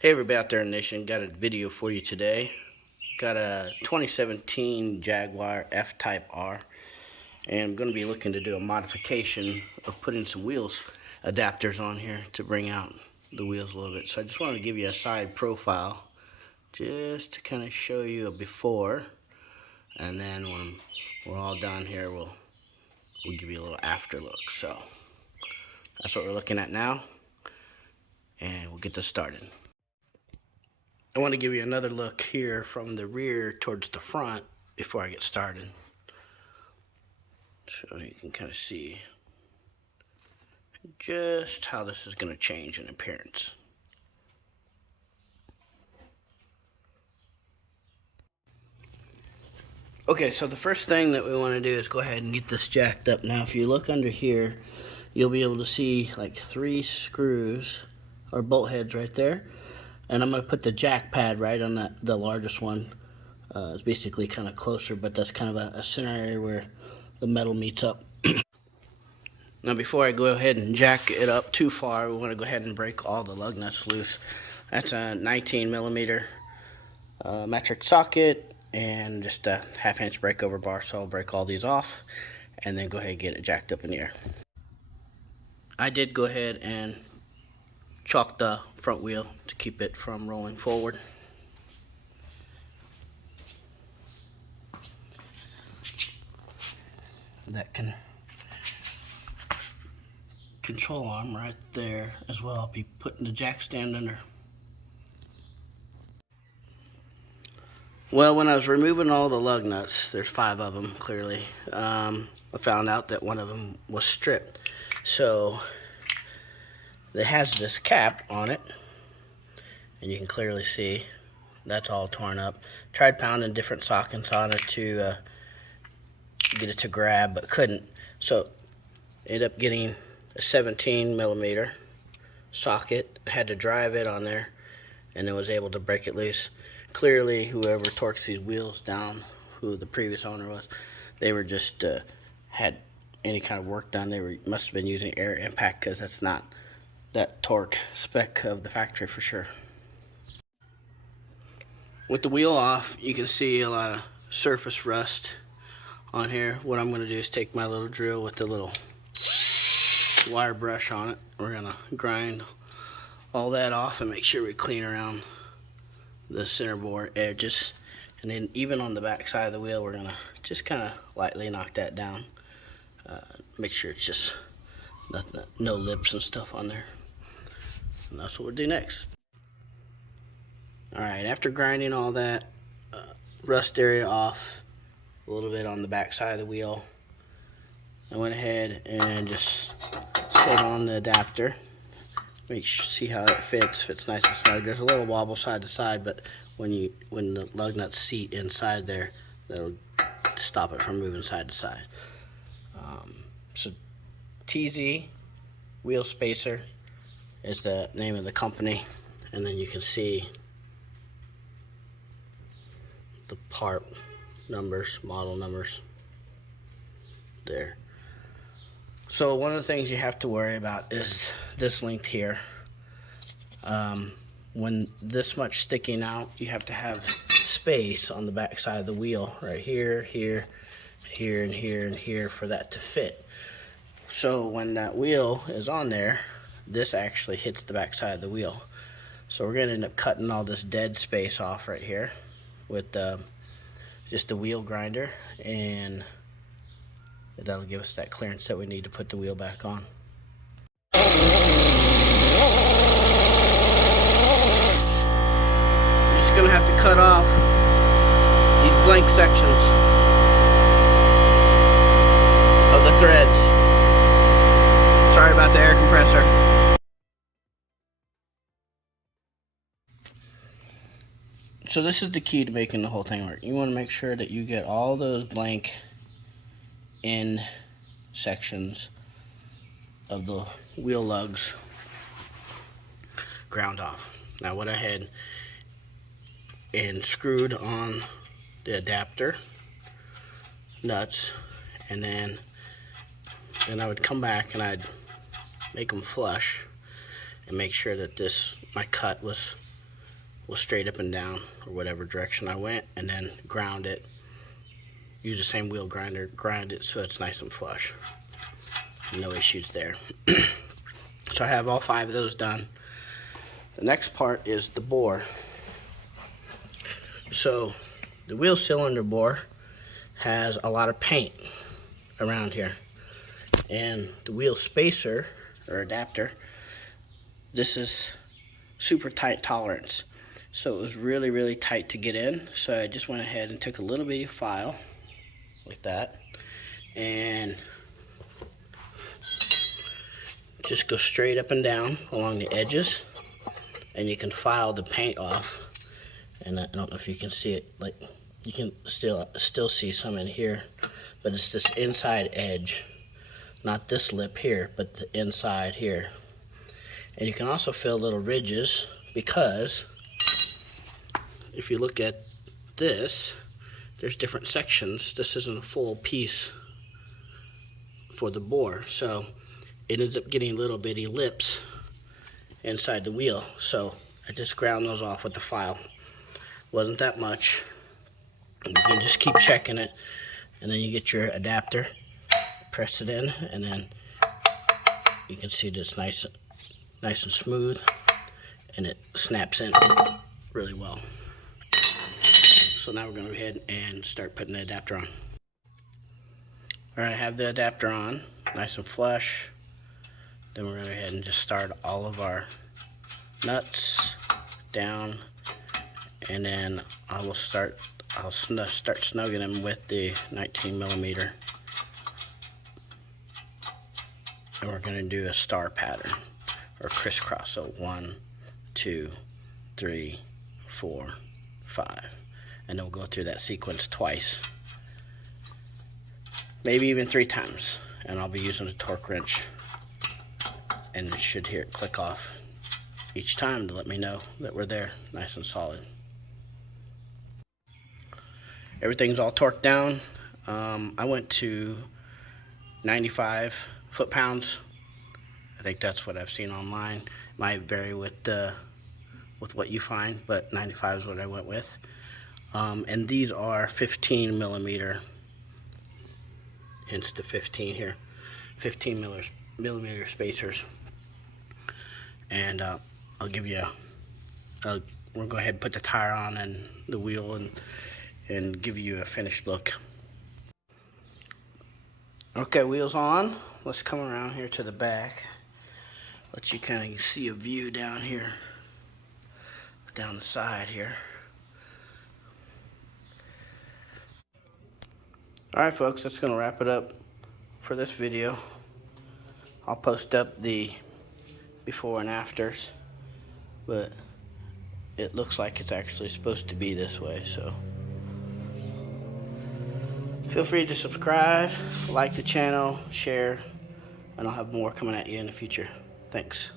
Hey everybody out there in the nation, got a video for you today. Got a 2017 Jaguar F Type R, and I'm going to be looking to do a modification of putting some wheels adapters on here to bring out the wheels a little bit. So I just wanted to give you a side profile just to kind of show you a before, and then when we're all done here we'll give you a little after look. So that's what we're looking at now, and we'll get this started. I want to give you another look here from the rear towards the front before I get started, so you can kind of see just how this is going to change in appearance. Okay, so the first thing that we want to do is go ahead and get this jacked up. Now if you look under here, you'll be able to see like 3 screws or bolt heads right there. And I'm going to put the jack pad right on the largest one. It's basically kind of closer, but that's kind of a center area where the metal meets up. Now before I go ahead and jack it up too far, we want to go ahead and break all the lug nuts loose. That's a 19 millimeter metric socket and just a 1/2 inch breakover bar, so I'll break all these off and then go ahead and get it jacked up in the air. I did go ahead and chalk the front wheel to keep it from rolling forward. That control arm right there as well. I'll be putting the jack stand under. Well, when I was removing all the lug nuts, there's 5 of them clearly, I found out that one of them was stripped. So it has this cap on it, and you can clearly see that's all torn up. Tried pounding different sockets on it to get it to grab, but couldn't. So ended up getting a 17 millimeter socket. I had to drive it on there, and then was able to break it loose. Clearly, whoever torques these wheels down, who the previous owner was, they were just had any kind of work done. They must have been using air impact, because that's not that torque spec of the factory for sure. With the wheel off, you can see a lot of surface rust on here. What I'm going to do is take my little drill with the little wire brush on it. We're going to grind all that off and make sure we clean around the center bore edges, and then even on the back side of the wheel we're going to just kind of lightly knock that down. Make sure it's just no lips and stuff on there. And that's what we'll do next. Alright, after grinding all that rust area off a little bit on the back side of the wheel, I went ahead and just put on the adapter. See how it fits nice and snug. There's a little wobble side to side, but when the lug nuts seat inside there, that'll stop it from moving side to side. So TZ Wheel Spacer is the name of the company, and then you can see the part numbers, model numbers there. So one of the things you have to worry about is this length here. When this much sticking out, you have to have space on the back side of the wheel, right here, here, here, and here, and here, for that to fit. So when that wheel is on there, this actually hits the back side of the wheel. So we're going to end up cutting all this dead space off right here with just the wheel grinder, and that'll give us that clearance that we need to put the wheel back on. You're just going to have to cut off these blank sections of the threads. Sorry about the air compressor. So this is the key to making the whole thing work. You want to make sure that you get all those blank end sections of the wheel lugs ground off. Now what I had and screwed on the adapter nuts, and then I would come back and I'd make them flush and make sure that my cut was was straight up and down, or whatever direction I went, and then ground it. Use the same wheel grinder, grind it so it's nice and flush. No issues there. So I have all 5 of those done. The next part is the bore. So the wheel cylinder bore has a lot of paint around here, and the wheel spacer or adapter, this is super tight tolerance, so it was really tight to get in. So I just went ahead and took a little bitty file like that and just go straight up and down along the edges, and you can file the paint off. And I don't know if you can see it, like you can still see some in here, but it's this inside edge, not this lip here, but the inside here. And you can also feel little ridges, because if you look at this, there's different sections. This isn't a full piece for the bore, so it ends up getting little bitty lips inside the wheel. So I just ground those off with the file. Wasn't that much. You can just keep checking it, and then you get your adapter, press it in, and then you can see this nice and smooth, and it snaps in really well. So now we're going to go ahead and start putting the adapter on. Alright, I have the adapter on, nice and flush. Then we're going to go ahead and just start all of our nuts down, and then I'll start snugging them with the 19mm. And we're going to do a star pattern, or crisscross. So 1, 2, 3, 4, 5. And then we'll go through that sequence twice. Maybe even 3 times. And I'll be using a torque wrench. And you should hear it click off each time to let me know that we're there, nice and solid. Everything's all torqued down. I went to 95 foot-pounds. I think that's what I've seen online. Might vary with what you find, but 95 is what I went with. And these are 15mm, hence the 15 here, 15mm spacers. And I'll give you we'll go ahead and put the tire on and the wheel and give you a finished look. Okay, wheels on. Let's come around here to the back. Let you kind of see a view down here, down the side here. Alright folks, that's going to wrap it up for this video. I'll post up the before and afters, but it looks like it's actually supposed to be this way, so feel free to subscribe, like the channel, share, and I'll have more coming at you in the future. Thanks.